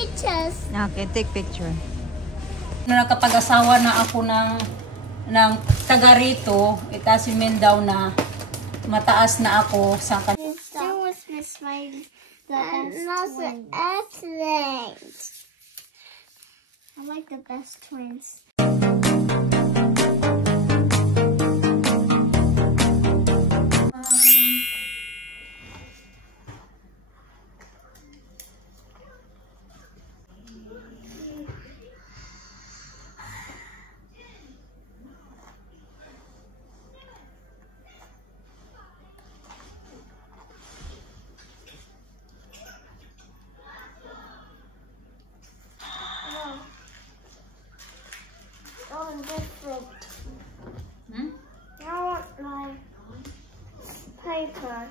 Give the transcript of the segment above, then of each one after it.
pictures. Okay, take picture. Nakapag-asawa na ako ng taga rito, itasimin daw na mataas na ako sa kanila. That was Miss Smiley. And also airplanes. I like the best twins. Different. I want my paper.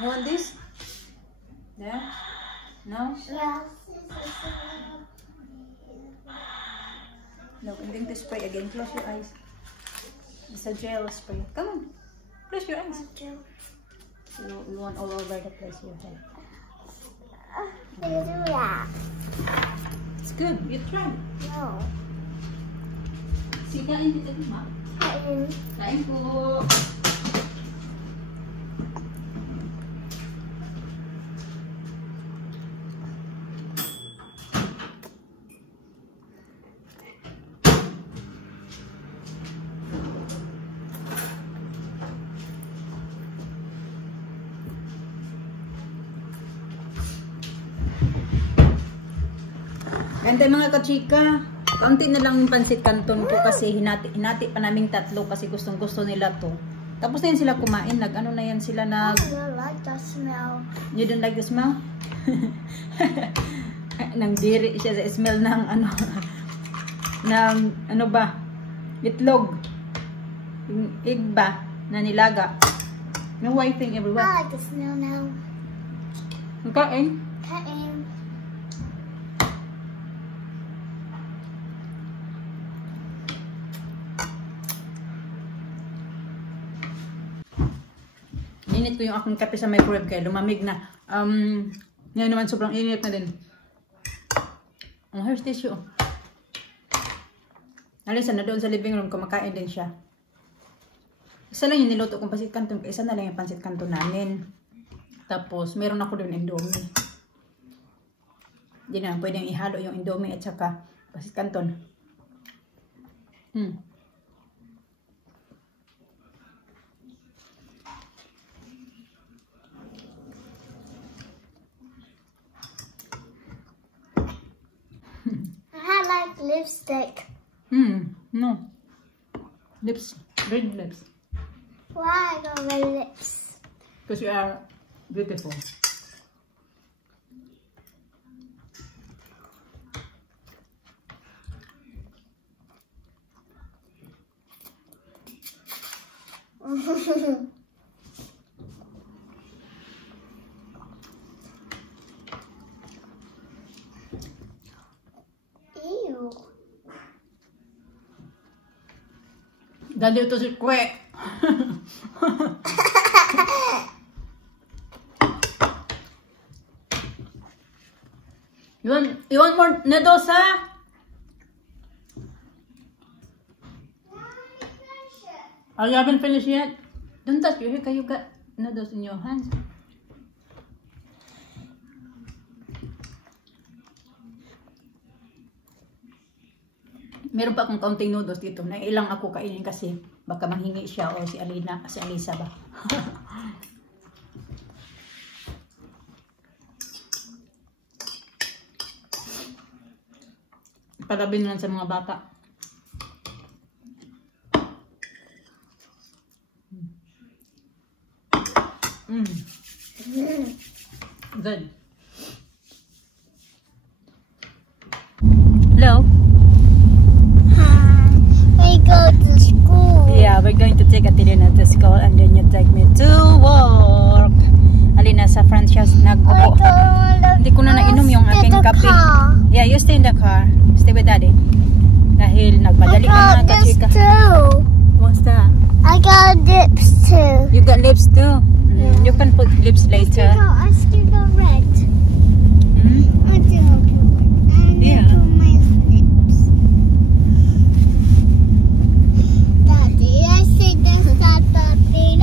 You want this? Yeah? No? Yeah. No, I'm going to spray again. Close your eyes. It's a gel spray. Come on. Close your eyes. You want all over the place your head. You do that. It's good. You try. No. See, kain kita di ma. Kain. Kain po. Ganda mga kachika. Kaunti na lang yung pansit canton ko kasi hinati pa naming tatlo kasi gustong gusto nila to. Tapos na yan sila kumain. Nag-ano na yan sila nag... I don't like the smell. You don't like the smell? Nang diri siya sa smell ng ano. Ng ano ba? Itlog. Yung egg ba? Na nilaga. No wiping everywhere. I like the smell now. Kain? Kain. Init ko yung aking kape sa microwave kaya lumamig na. Ngayon naman sobrang init na din. Here's tissue. Alisa na doon sa living room, kumakain din siya. Isa lang yung niluto kong pansit canton, isa na lang yung pansit canton namin. Tapos meron ako doon indomie. Hindi na pwedeng ihalo yung indomie at saka pansit canton. I like lipstick. No. Lips. Red lips. Why I got red lips? Because you are beautiful. Ew. Dali ito si Kwe. You want more noodles, ha? Oh, you haven't finished yet? Don't touch your hair, you got noodles in your hands. Meron pa akong kaunting noodles dito. Nailang ako kainin kasi baka mahingi siya o si Alisa ba. Palabin lang sa mga bata. Good. Hello. We go to school. Yeah, we're going to take Atilina to school and then you take me to work. Alina, sa Frances nag-upo. Hindi ko na nainom yung aking kape. Yeah, Yeah, you stay in the car. Stay with daddy. Dahil I nagpadali ka got mga this kachika. too. What's that? I got lips too. You got lips too? Yeah. You can put lips later. I still got red. Hmm? I still got red. Yeah. And my lips. Daddy, I see this Saturday.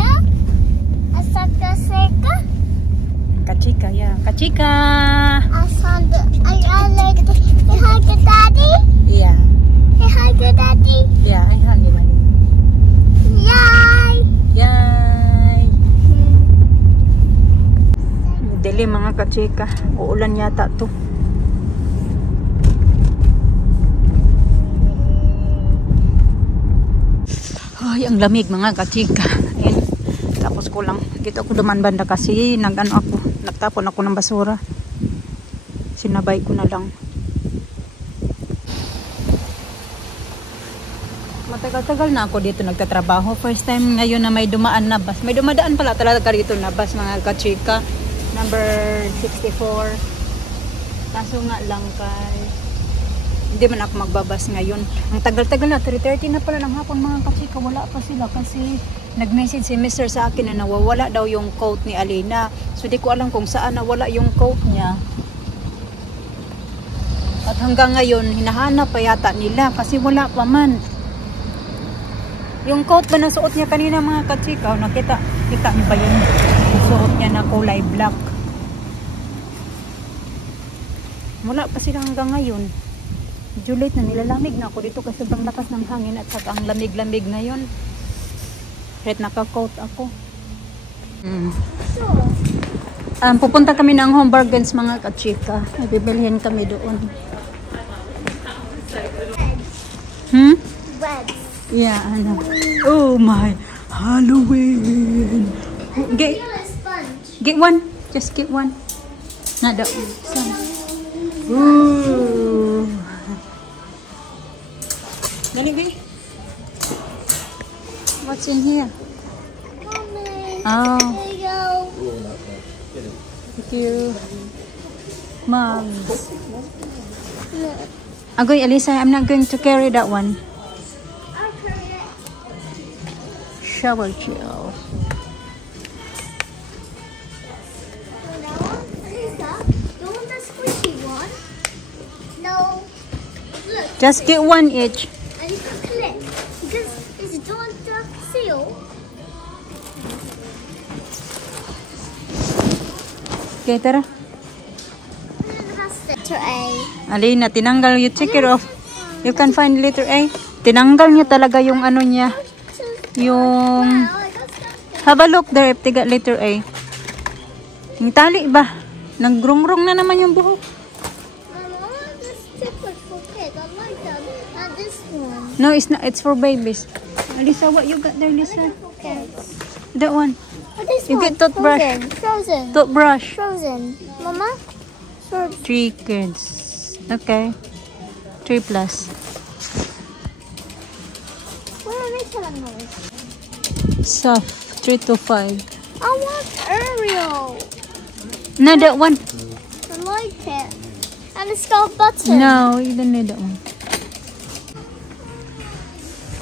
I saw the Seka. Kachika, yeah. Kachika! I saw the. I like the. Say hi to Daddy. Yeah. Say hi to Daddy. Yeah, ay hangin man. Yay! Yay! Dili mga kachika. Uulan yata to. Ay, ang lamig mga kachika. Ayan. Tapos ko lang. Dito ako duman banda kasi nagtapon ako ng basura. Sinabay ko na lang. Matagal-tagal na ako dito nagtatrabaho. First time ngayon na may dumaan na bus. May dumadaan pala talaga dito na bus mga kachika. Number 64. Kaso nga lang kay hindi man ako magbabas ngayon. Ang tagal-tagal na. 3:30 na pala ng hapon mga kachika. Wala pa sila kasi nag-message si Mr. sa akin na nawawala daw yung coat ni Alina. So di ko alam kung saan nawala yung coat niya. At hanggang ngayon hinahanap pa yata nila kasi wala pa man. Yung coat ba na suot niya kanina mga kachika, kita niyo ba yun? Suot niya na kulay black. Wala pa sila hanggang ngayon. Juliet na nilalamig na ako dito kasi sobrang lakas ng hangin at saka ang lamig-lamig na yun. Kahit naka-coat ako. Pupunta kami ng Home Bargains mga kachika. Bibilihin kami doon. Red. Yeah, ano. Oh my Halloween. Get one. Just get one. Not that one. Ooh. Dali, what's in here? Mommy. Oh, There you go. thank you. Mugs. No. Agoy, Elisa, I'm not going to carry that one. I'll carry it. Shower gel. Oh, that one? Lisa, you want the squishy one? No. Look. Just get one each. And you can click. Because it's don't seal. Okay, tara. And it has letter A. Alina, tinanggal. You take it off. You can find letter A. Tinanggal niya talaga yung ano niya. Yung... Wow, I got something. Have a look there if they got letter A. Yung tali ba? Nagrungrung na naman yung buhok. Mama, this sticker for kids. I like that. Not this one. No, it's not. It's for babies. Lisa, what you got there, Lisa? For kids. That one. Oh, this You one. get toothbrush. Frozen. Toothbrush. Frozen. Mama? For 3 kids. Okay. 3 plus. what are they telling us? Soft. 3 to 5. I want Ariel. No, that one. I like it. And it's got a button. No, you don't need that one.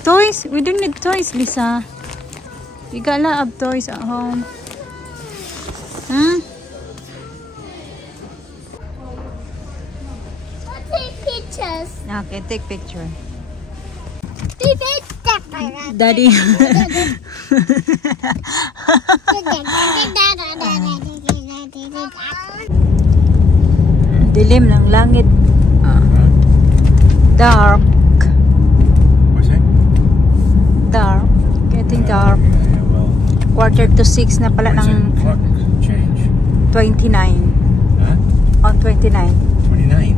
Toys? We don't need toys, Lisa. You got a lot of toys at home. Hmm? I'll take pictures. Okay, take picture. Daddy. Daddy. Dilim ng langit. Dark. What's that? Dark. Getting dark. Yeah, well, 5:45 na pala when's ng the clock change? 29. Huh? On 29. 29.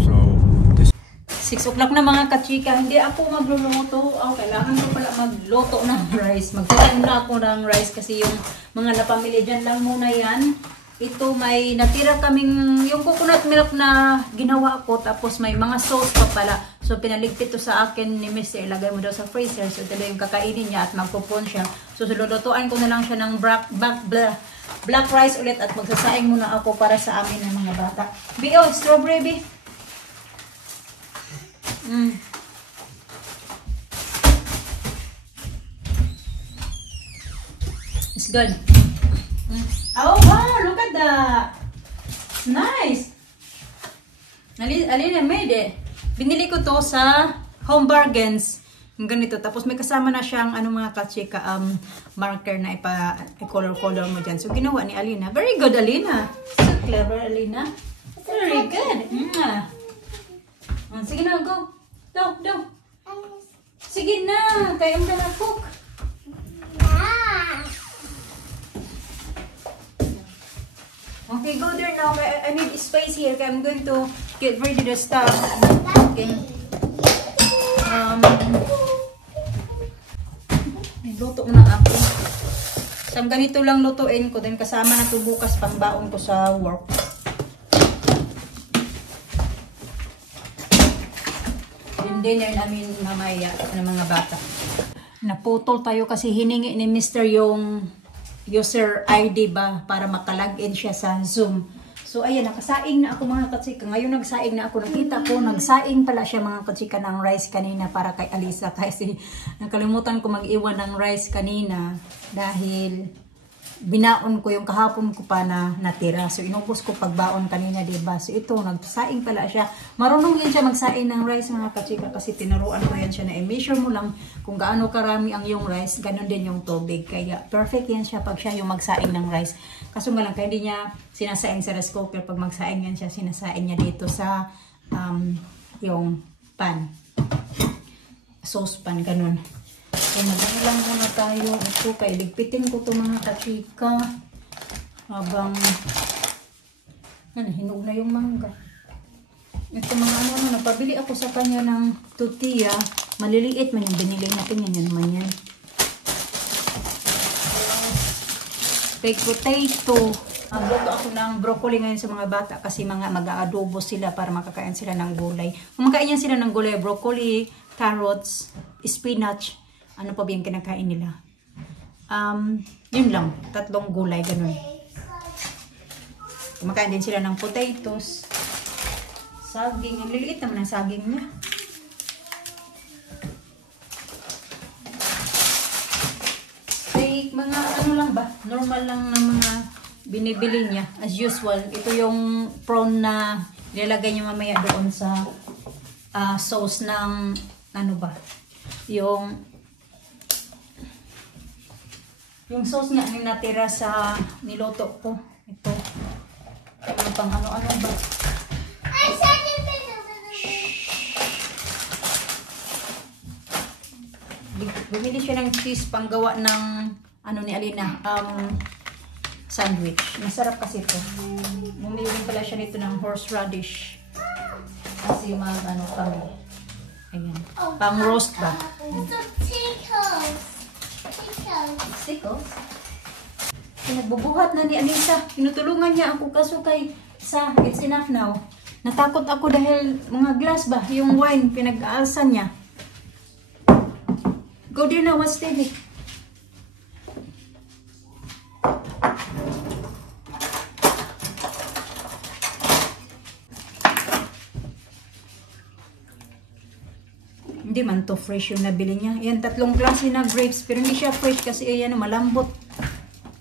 So, this 6 o'clock na mga kachika. Hindi ako magluluto. Kailangan ko pala magluto ng rice. Magtatanim na ako ng rice kasi yung mga napamili dyan lang muna yan. ito may natira kaming yung coconut milk na ginawa ko, tapos may mga sauce pa pala. So pinaligpit to sa akin ni Mr. Ilagay mo daw sa freezer. So ito yung kakainin niya at magpupon siya. So lulutuin ko na lang siya ng black rice ulit at magsasaing muna ako para sa amin ng mga bata. B.O. Strawberry, B. It's good. Oh wow, look at that. Nice. Alina made it. Binili ko to sa Home Bargains. Yung ganito. Tapos may kasama na siyang mga kachika marker na i-color mo dyan. So ginawa ni Alina. Very good, Alina. So clever, Alina. Very good. Sige na, go. Do. Sige na. Kaya ang gonna cook. Okay, go there now. I need space here. I'm going to get ready the stuff. Okay. Luto mo na ako. So, ganito lang lutuin ko. Then kasama na ito bukas pang baon ko sa work. Yung dinner namin mamaya ng mga bata. Naputol tayo kasi hiningi ni Mr. yung user ID ba para makalagin siya sa Zoom. So ayan, nakasaing na ako mga katsika. Ngayon nagsaing na ako. Nakita ko, nagsaing pala siya mga katsika ng rice kanina para kay Alisa. Kasi nakalimutan ko mag-iwan ng rice kanina dahil binaon ko yung kahapon ko pa na natira. So inubos ko pagbaon kanina, diba? So ito, nagsaing pala siya. Marunong yan siya magsaing ng rice mga katsika kasi tinuruan ko yan siya na i-measure mo lang kung gaano karami ang yung rice, ganun din yung tubig. Kaya perfect yan siya pag siya yung magsaing ng rice. Kaso nga lang, kaya hindi niya sinasaing sa rice cooker. Pag magsaing yan siya, sinasaing niya dito sa yung pan. Sauce pan, ganun. So, magano lang muna tayo. Ito, kaya ligpitin ko ito mga kachika. Habang, hinog na yung mangga. Ito mga napabili ako sa kanya ng tortilla. Maliliit man yung binili natin. Yan naman yan. Baked potato. Magluto ako ng broccoli ngayon sa mga bata kasi mag-aadobo sila para makakain sila ng gulay. Kumakain yan sila ng gulay, broccoli, carrots, spinach. Ano pa ba yung kinakain nila? Yun lang. 3 gulay, ganun. Kumakain din sila ng potatoes. Saging. Ang liliit naman ang saging niya. Steak, mga lang ba? Normal lang na mga binibili niya. As usual. Ito yung prawn na nilalagay niya mamaya doon sa sauce ng yung sauce niya yung natira sa niloto ko. Ito. Yung pang ano-ano ba? Bumili siya ng cheese pang gawa ng ni Alina, sandwich. Masarap kasi ito. Bumili pala siya nito ng horseradish. Kasi kami. Ayan. Pang roast ba? Sickles. Nagbubuhat na ni Anissa. Tinutulungan niya ako kaso it's enough now. Natakot ako dahil mga glass ba, yung wine pinag-aalsan niya. Go there now, watch TV. Hindi man to fresh yung nabili niya. Yan, 3 klase na grapes. Pero hindi siya fresh kasi ayan, malambot.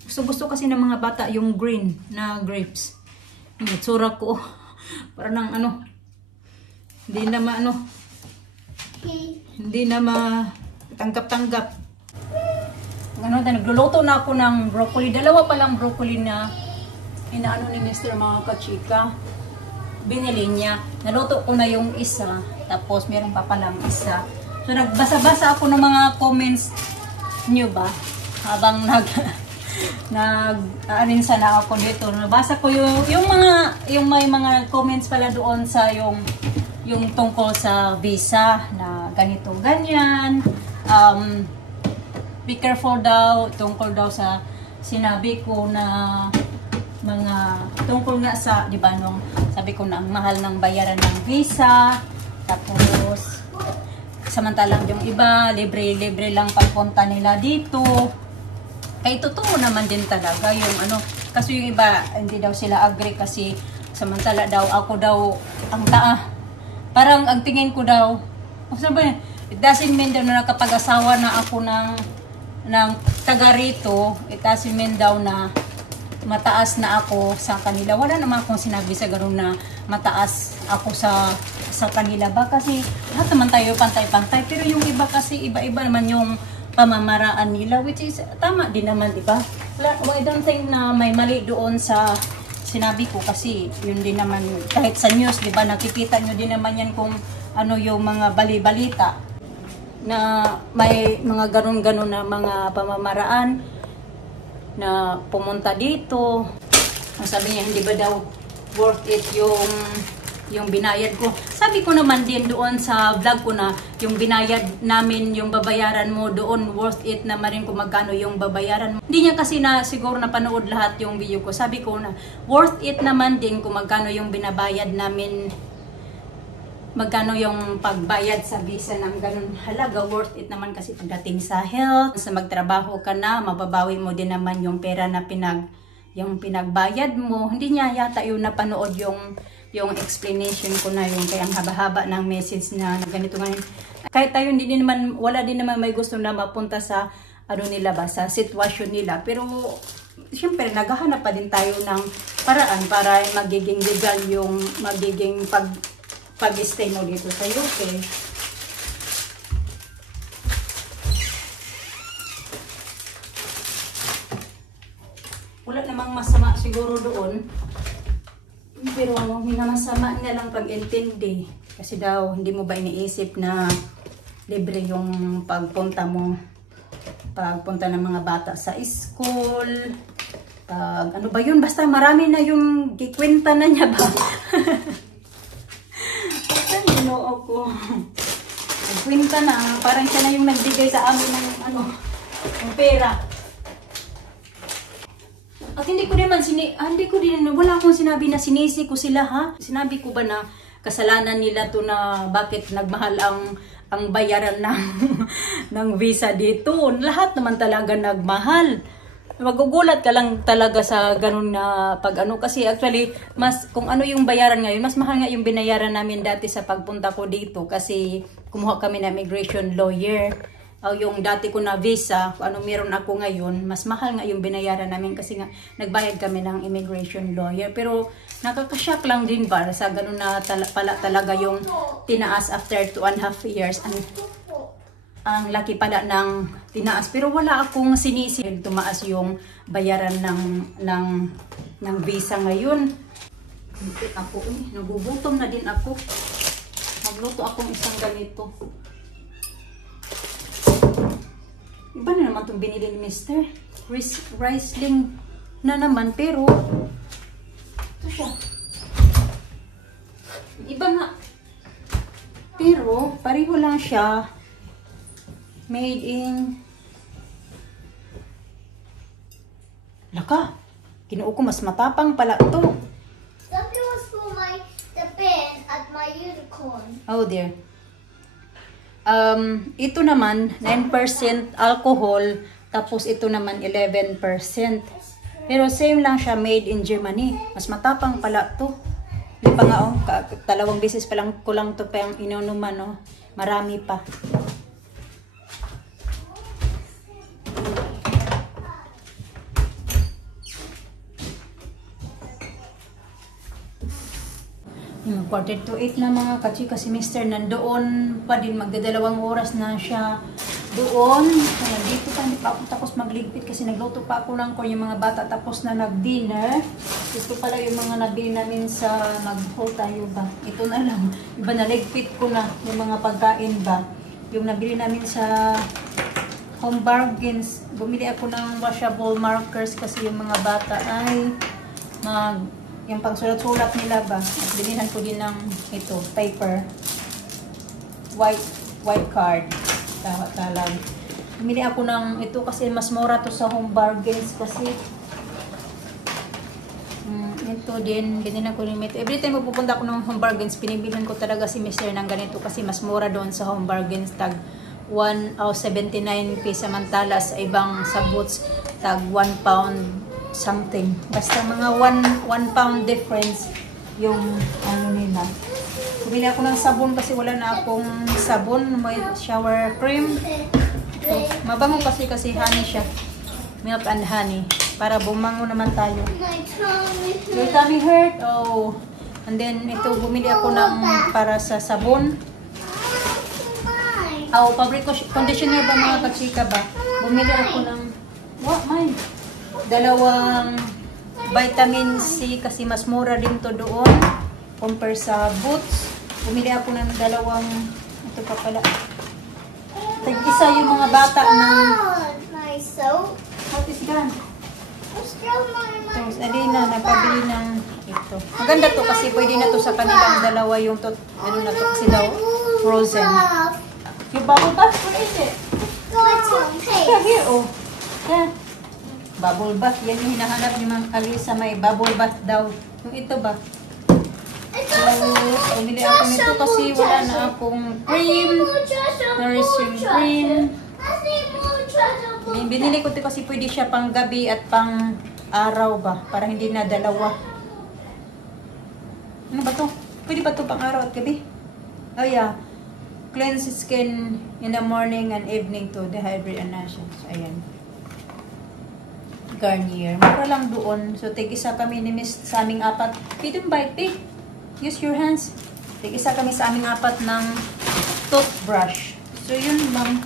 Gusto kasi ng mga bata yung green na grapes. Yung itsura ko. Para ng hindi na tanggap-tanggap. Nagluluto na ako ng broccoli. 2 pa lang broccoli na inaano ni Mr. mga kachika. Binili niya. Naluto ko na yung isa. Tapos meron pa palang isa. So nagbasa-basa ako ng mga comments niyo ba? Habang nag-aninsa na ako dito. Nabasa ko yung may mga comments pala doon sa yung tungkol sa visa na ganito ganyan. Be careful daw tungkol daw sa sinabi ko na mga tungkol nga sa, di ba, nung sabi ko na ang mahal ng bayaran ng visa, tapos samantalang yung iba, libre-libre lang pagpunta nila dito. Kaya totoo naman din talaga yung ano, kasi yung iba, hindi daw sila agree kasi samantala daw, ako daw, ang parang ang tingin ko daw, sabi, it doesn't mean daw na nakapag-asawa na ako ng taga rito, it doesn't mean daw na mataas na ako sa kanila. Wala naman akong sinabi sa gano'n na mataas ako sa kanila ba, kasi lahat naman tayo pantay-pantay, pero yung iba kasi iba-iba naman yung pamamaraan nila, which is tama din naman, di ba? I don't think na may mali doon sa sinabi ko, kasi yun din naman kahit sa news, di ba, nakikita nyo din naman yan kung ano yung mga bali-balita na may mga ganon-ganon na mga pamamaraan na pumunta dito. Ang sabi niya, hindi ba daw worth it yung binayad ko. Sabi ko naman din doon sa vlog ko na yung binayad namin, yung babayaran mo doon, worth it naman rin kung magkano yung babayaran mo. Hindi niya kasi na siguro napanood lahat yung video ko. Sabi ko na worth it naman din kung magkano yung binabayad namin, magkano yung pagbayad sa visa ng ganun halaga, worth it naman kasi pagdating sa health, sa magtrabaho ka na, mababawi mo din naman yung pera na yung pinagbayad mo. Hindi niya yata yung napanood yung explanation ko na yung kaya ang haba-haba ng message na ganito ngayon. Kahit tayo hindi din naman, wala din naman may gusto na mapunta sa ano nila ba, sa sitwasyon nila, pero siyempre naghahanap pa din tayo ng paraan para magiging legal yung magiging pag-stay mo dito sa UK. Wala namang masama siguro doon. Pero minamasama niya lang pag-intindi. Kasi daw, hindi mo ba iniisip na libre yung pagpunta mo? Pagpunta ng mga bata sa school. Ano ba yun? Basta marami na yung kikwenta na niya ba? Ginoo ko. Nagkwenta na. Parang siya na yung nagbigay sa amin ng ng pera. At hindi ko din, wala akong sinabi na sinisi ko sila, ha? Sinabi ko ba na kasalanan nila to na bakit nagmahal ang bayaran ng visa dito? Lahat naman talaga nagmahal. Magugulat ka lang talaga sa ganun na kasi actually mas kung ano yung bayaran ngayon, mas mahal nga yung binayaran namin dati sa pagpunta ko dito kasi kumuha kami ng immigration lawyer. O yung dati ko na visa, kung ano meron ako ngayon, mas mahal nga yung binayaran namin kasi nga nagbayad kami ng immigration lawyer. Pero nakakashock lang din ba sa ganun na pala talaga yung tinaas after 2.5 years. Ang laki pala ng tinaas, pero wala akong sinisi. Tumaas yung bayaran ng visa ngayon. Nagugutom na din ako. Magluto akong isang ganito. Iba na naman itong binili ni Mr. Riesling na naman, pero ito siya. Iba nga. Pero pareho lang siya. Made in Laka. Kinuha ko, mas matapang pala ito. Something was for the pen at my unicorn. Oh dear. Ito naman 9% alcohol, tapos ito naman 11%. Pero same lang siya, made in Germany. Mas matapang pala ito. Hindi pa nga, 2 beses pa lang ko lang ito pa yung inunuman, marami pa. Quarter to 8 na mga kachika, si Mr. nandoon pa din, magdadalawang oras na siya doon. Nandito pa, hindi pa ako tapos magligpit kasi nagluto pa ako ng yung mga bata tapos na nag-dinner. Ito pala yung mga nabili namin sa mag-haul tayo ba. Ito na lang, iba na ligpit ko na yung mga pagkain ba. Yung nabili namin sa Home Bargains, bumili ako ng washable markers kasi yung mga bata ay yung pangsulat-sulat nila ba. At binilhan ko din ng ito, paper. White card. Talag. Bumili ako ng ito kasi mas mura to sa Home Bargains kasi Ito din, binili ko limit. Every time pupunta ako ng Home Bargains, pinibilan ko talaga si Mr. ng ganito kasi mas mura doon sa Home Bargains. Tag 79p, samantala sa ibang sa Boots tag 1 pound something. Basta mga 1 pound difference yung ano nila. Bumili ako ng sabon kasi wala na akong sabon. May shower cream. So, mabango kasi honey siya. Milk and honey. Para bumango naman tayo. Your tummy hurt? Oh. And then, ito, bumili ako ng para sa sabon. Oh, fabric conditioner ba mga kachika ba? Bumili ako ng, what, mine? Dalawang vitamin C kasi mas mura din to doon. Compare sa Boots. Bumili ako ng dalawang, ito pa pala. Tag-isa yung mga bata ng, My soap. what is that? It's Alina, nagpabili ng ito. Maganda to kasi pwede na to sa kanilang dalawa yung to, ano na to kasi daw, frozen. Yung bubble bath, what is it? Yeah, here, oh. Yeah. Bubble bath, yan yung hinahanap ni Ma'am Alisa, may bubble bath daw. Yung ito ba? So, bumili ako nito kasi wala na akong cream, nourishing cream. Binili ko ito kasi pwede siya pang gabi at pang araw ba, para hindi na dalawa. Ano ba to? Pwede ba to pang araw at gabi? Oh yeah. Cleanse skin in the morning and evening to dehydrate and nourish. Ayan. Garnier. Mura lang doon. So, tig-isa kami ni Miss sa aming apat. Pidong bite, pig. Use your hands. Tig-isa kami sa aming apat ng toothbrush. So, yun lang.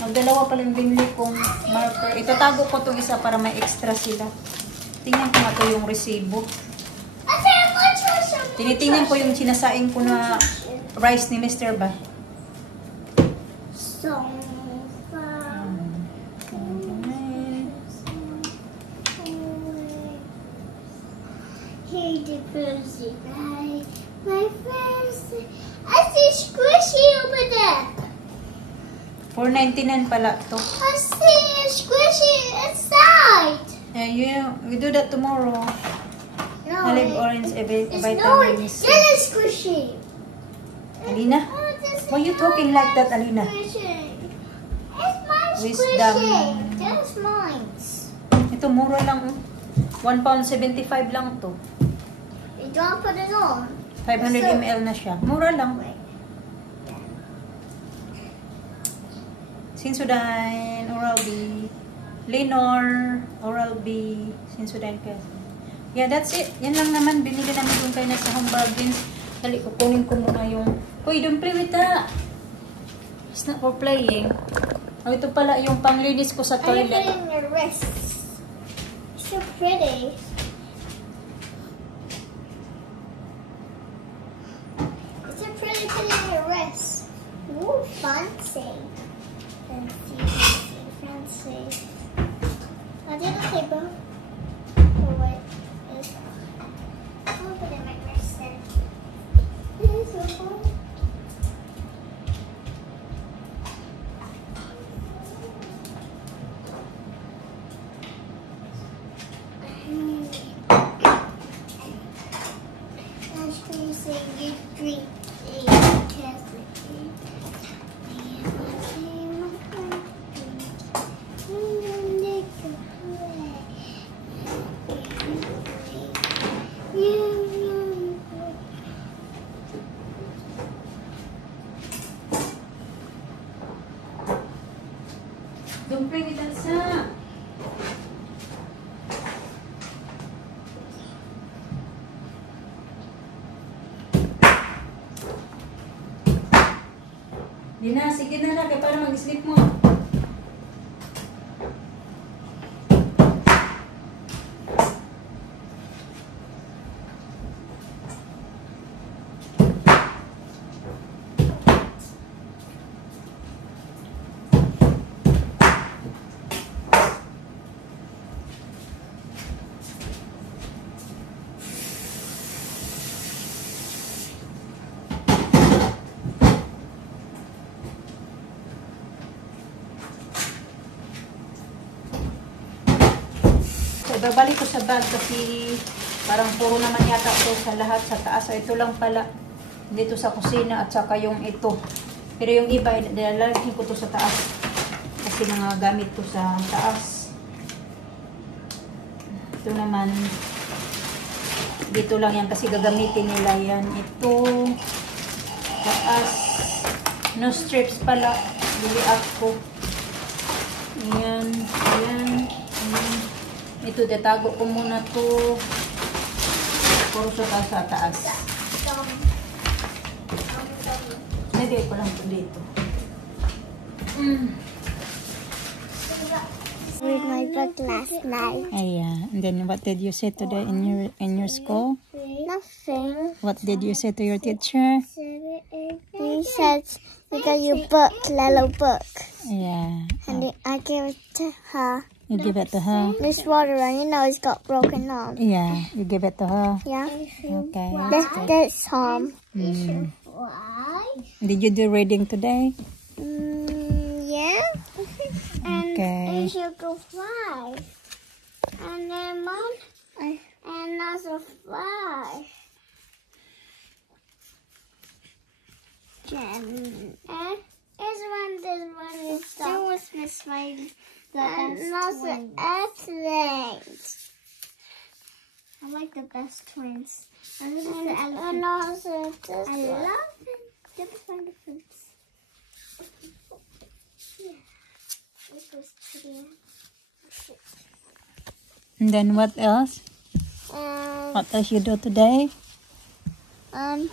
Magdalawa pala yung binili kong marker. Itatago ko itong isa para may extra sila. Tingnan ko nga ito yung resibo. Tinitingnan ko yung sinasaing ko na rice ni Mr. ba? Hey, the fuzzy guy. My friends. I see squishy over there. $4.99 pala to. I see a squishy inside. Yeah, we do that tomorrow. No, Olive orange, it's vitamin C. yellow squishy. Alina? Oh, this Why you is talking like that, Alina? squishy. It's my Wisdom. squishy. That's mine. Ito, mura lang. £1.75 lang to. You don't put it on. 500 ml na siya. Mura lang. Sensodyne, Oral-B, Lenor, Oral-B, Sensodyne kasi. Yeah, that's it. Yan lang naman. Binili namin yung kayo na sa Home Bargains. Dali, kukunin ko muna yung... Uy, don't play with that. It's not for playing. Oh, ito pala yung panglinis ko sa I put it toilet. in your wrist. It's so pretty. It's so pretty put it in your wrist. Ooh, fancy. Fancy, fancy, fancy. I didn't say both. Oh, wait. I'll put it in my wrist then. This is so cool. Don't play with that, sa. Di na, sige na lang, para mag-sleep mo. Ibabalik ko sa bag kasi parang puro naman yata ito sa lahat sa taas. So, ito lang pala dito sa kusina at saka yung ito. Pero yung iba, nilalagay ko to sa taas kasi mga gamit ko sa taas. Ito naman, dito lang yan kasi gagamitin nila yan. Ito, taas, no strips pala, bili ako. Ayan, ayan, ayan. Ito, tatago ko muna to. Puro sa taas. Lagay ko lang ito dito. Read my book last night. Ayan. And then what did you say today in your school? Nothing. What did you say to your teacher? He said, "You got your book, Lelo book," Yeah. and I gave it to her. You give it to her? This water, and you know it's got broken arm. Yeah. You give it to her? Yeah. Okay. This Tom. Mm. Why? Did you do reading today? Yeah. And Okay. you should go fly. And then Mom, and also fly. And this one is still with Miss Smiley. And also airplanes. I like the best twins. And also this I love different elephants. Yeah. This was pretty. And then what else? What else you do today? And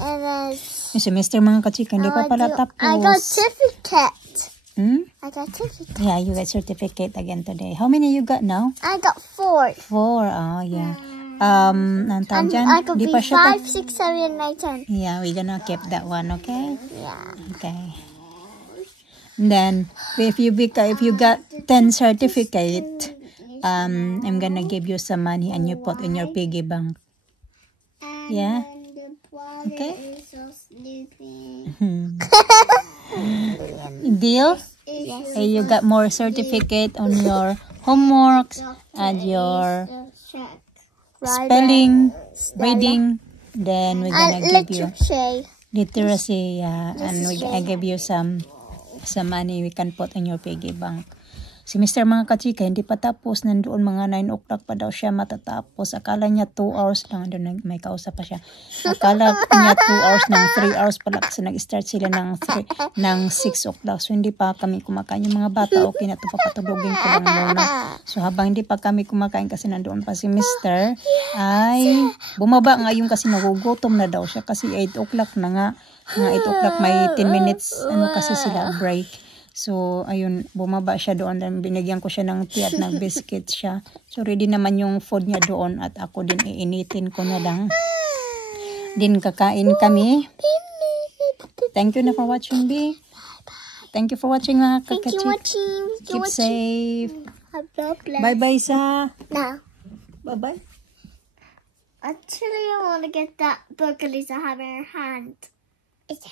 then Yung semester mga kachika, hindi pa pala tapos. I got certificate. Hmm? I got certificate. Yeah, you got certificate again today. How many you got now? I got 4. 4. Oh, yeah. Ang tawag And dyan, I could di be pa siya 5, 6, 7, 8, 10. Yeah, we're gonna keep that one, okay? Yeah. Okay. And then, if you got 10 certificate, I'm gonna give you some money and you put in your piggy bank. Yeah? Okay. Is so sleeping. Deal? Yes. Hey, you got more certificate on your homeworks and your spelling, reading. Then we're gonna give you literacy, yeah, and I give you some money we can put in your piggy bank. Si Mr. mga kachika, hindi pa tapos. Nandoon mga 9 o'clock pa daw siya matatapos. Akala niya 2 hours lang. Doon may kausap pa siya. Akala niya 2 hours lang. 3 hours pala kasi nag-start sila ng 6 o'clock. So, hindi pa kami kumakain. Yung mga bata, okay na ito. Papatulogin ko lang muna. So, habang hindi pa kami kumakain kasi nandoon pa si Mr. ay bumaba ngayon kasi nagugutom na daw siya. Kasi 8 o'clock na nga. Mga 8 o'clock may 10 minutes kasi sila break. So, ayun, bumaba siya doon. Then, binigyan ko siya ng tea at ng biscuits siya. So, ready naman yung food niya doon. At ako din iinitin ko na lang. Din kakain kami. Thank you na for watching, B. Thank you for watching, mga kakachik. Thank you watching. Keep safe. Bye. Bye-bye sa. Now, Bye-bye. actually, I want to get that book Elisa have in her hand. It's